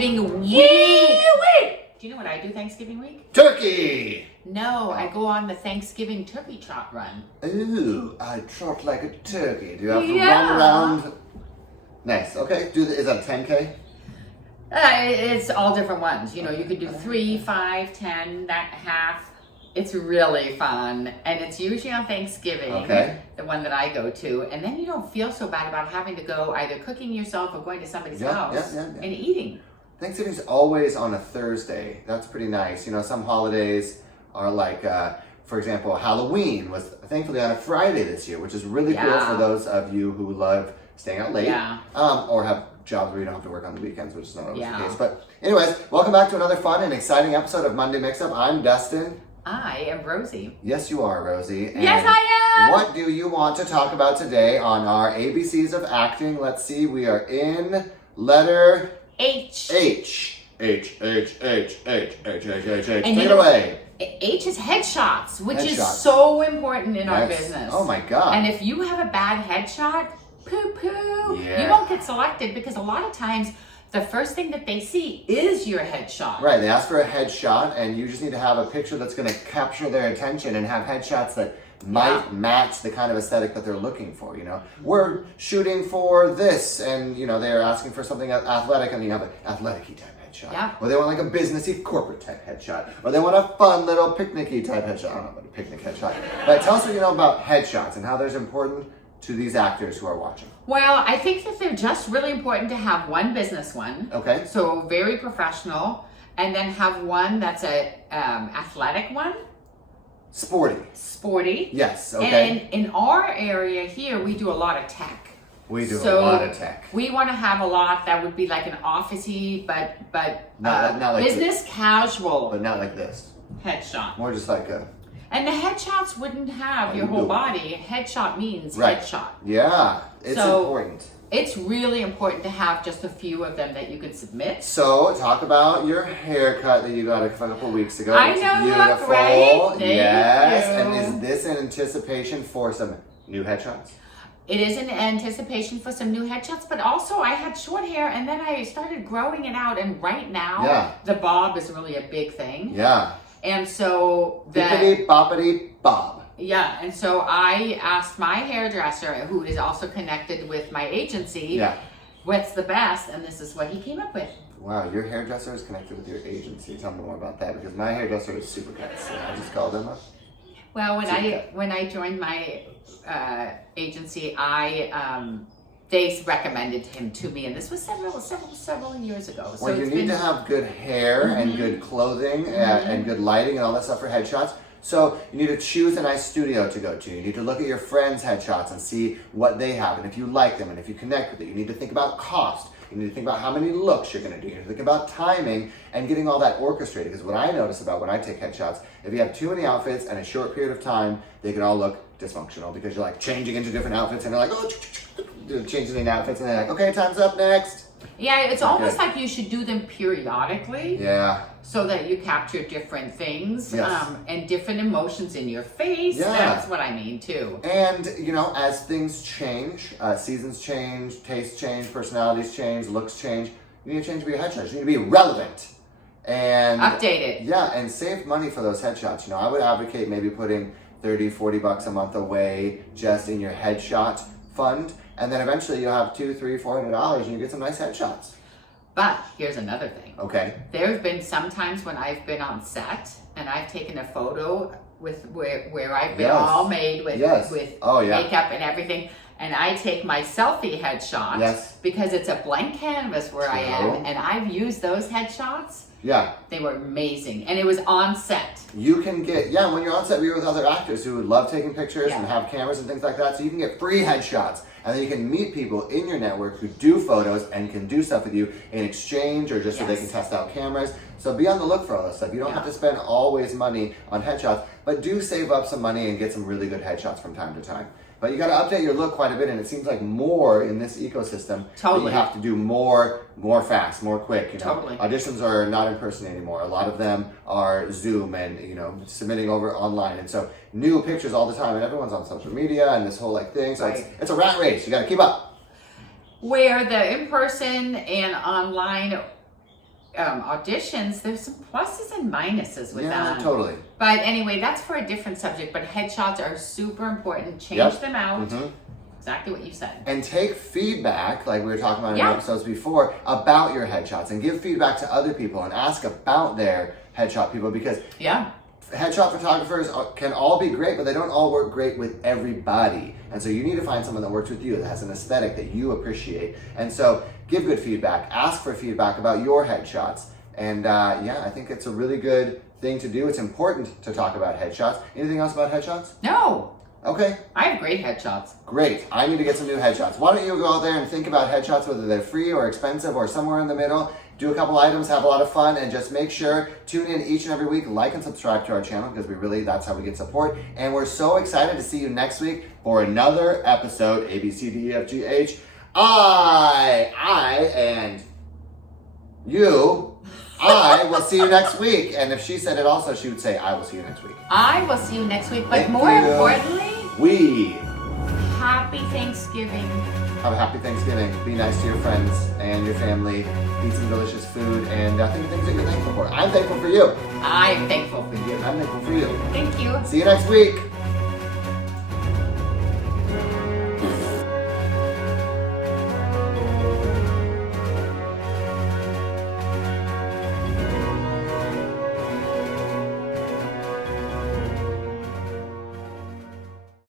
Thanksgiving week. Do you know what I do Thanksgiving week? Turkey! No, I go on the Thanksgiving turkey trot run. Ooh, I trot like a turkey. Do you have to Yeah. run around? Nice. Okay. Is that a 10K? It's all different ones. You know, you could do 3, 5, 10, that half. It's really fun. And it's usually on Thanksgiving, Okay. the one that I go to. And then you don't feel so bad about having to go either cooking yourself or going to somebody's house and eating. Thanksgiving's always on a Thursday. That's pretty nice. You know, some holidays are like, for example, Halloween was thankfully on a Friday this year, which is really cool for those of you who love staying out late or have jobs where you don't have to work on the weekends, which is not always the case. But anyways, welcome back to another fun and exciting episode of Monday Mix-Up. I'm Dustin. I am Rosie. Yes, you are, Rosie. And yes, I am! what do you want to talk about today on our ABCs of acting? Let's see, we are in letter H. H. H. Take And it away. H is headshots, which is Headshots. so important in our business. Oh my God. And if you have a bad headshot, poo-poo, Yeah. you won't get selected because a lot of times the first thing that they see is your headshot. Right, they ask for a headshot and you just need to have a picture that's going to capture their attention and have headshots that might match the kind of aesthetic that they're looking for, you know. We're shooting for this and, you know, they're asking for something athletic and you have an athletic-y type headshot. Yeah. Or they want like a businessy corporate type headshot. Or they want a fun little picnic-y type headshot. I don't know about a picnic headshot. But tell us what you know about headshots and how they're important to these actors who are watching. Well, I think that they're just really important to have one business one. Okay. So very professional. And then have one that's a athletic one. Sporty. Yes, okay. And in our area here, we do a lot of tech. We do a lot of tech. We want to have a lot that would be like an office-y, but Not like business casual But not like this. headshot. More just like a... And the headshots wouldn't have your whole body. Headshot means Right. headshot. Yeah, it's So- important. It's really important to have just a few of them that you could submit. So, talk about your haircut that you got a couple weeks ago. I It's know, look, beautiful. right? Thank Yes. you. And is this in anticipation for some new headshots? It is in anticipation for some new headshots, but also I had short hair and then I started growing it out, and right now the bob is really a big thing. Yeah. And so Bippity boppity bob. yeah, and so I asked my hairdresser, who is also connected with my agency, what's the best, and this is what he came up with. Wow, your hairdresser is connected with your agency. Tell me more about that, because my hairdresser is Supercuts. So I just called them up. Well, when I joined my agency, they recommended him to me, and this was several years ago. So Well, you need to have good hair and good clothing and good lighting and all that stuff for headshots. So you need to choose a nice studio to go to. You need to look at your friends' headshots and see what they have and if you like them and if you connect with it. You need to think about cost. You need to think about how many looks you're going to do. You need to think about timing and getting all that orchestrated. Because what I notice about when I take headshots, if you have too many outfits and a short period of time, they can all look dysfunctional because you're like changing into different outfits and they're like, oh, changing in outfits and they're like, okay, time's up, next. Yeah, it's almost like you should do them periodically. Yeah. So that you capture different things Yes. and different emotions in your face. Yeah. That's what I mean too. And, you know, as things change, seasons change, tastes change, personalities change, looks change, you need to change for your headshots. You need to be relevant. And Update it. Yeah, and save money for those headshots. You know, I would advocate maybe putting $30-40 a month away just in your headshot fund. And then eventually you'll have $200-$400 and you get some nice headshots. But here's another thing. Okay. There have been some times when I've been on set and I've taken a photo with where I've been all made with makeup and everything, and I take my selfie headshot because it's a blank canvas where I am, and I've used those headshots. Yeah. They were amazing, and it was on set. You can get, when you're on set, you're with other actors who would love taking pictures and have cameras and things like that, so you can get free headshots. And then you can meet people in your network who do photos and can do stuff with you in exchange or just so they can test out cameras. So be on the look for all that stuff. You don't have to spend always money on headshots, but do save up some money and get some really good headshots from time to time. But you got to update your look quite a bit, and it seems like more in this ecosystem. Totally. You have to do more fast, more quick. You know? Totally. Auditions are not in person anymore. A lot of them are Zoom and, you know, submitting over online. And so new pictures all the time, and everyone's on social media and this whole like thing. So it's a rat race. You got to keep up. Where the in-person and online auditions, there's some pluses and minuses with that. Yeah, totally. But anyway, that's for a different subject. But headshots are super important. Change them out. Exactly what you said. And take feedback, like we were talking about in episodes before, about your headshots, and give feedback to other people and ask about their headshot people, because headshot photographers can all be great, but they don't all work great with everybody. And so you need to find someone that works with you, that has an aesthetic that you appreciate. And so give good feedback, ask for feedback about your headshots. And I think it's a really good thing to do. It's important to talk about headshots. Anything else about headshots? No. Okay. I have great headshots. Great. I need to get some new headshots. Why don't you go out there and think about headshots, whether they're free or expensive or somewhere in the middle. Do a couple items, have a lot of fun, and just make sure, tune in each and every week, like and subscribe to our channel, because that's how we get support. And we're so excited to see you next week for another episode, ABCDEFGH. And you. I will see you next week. And if she said it also, she would say, I will see you next week. I will see you next week. But more importantly, Happy Thanksgiving. Have a happy Thanksgiving. Be nice to your friends and your family. Eat some delicious food and think of things that you're thankful for. I'm thankful for you. I'm thankful for you. I'm thankful for you. Thank you. See you next week.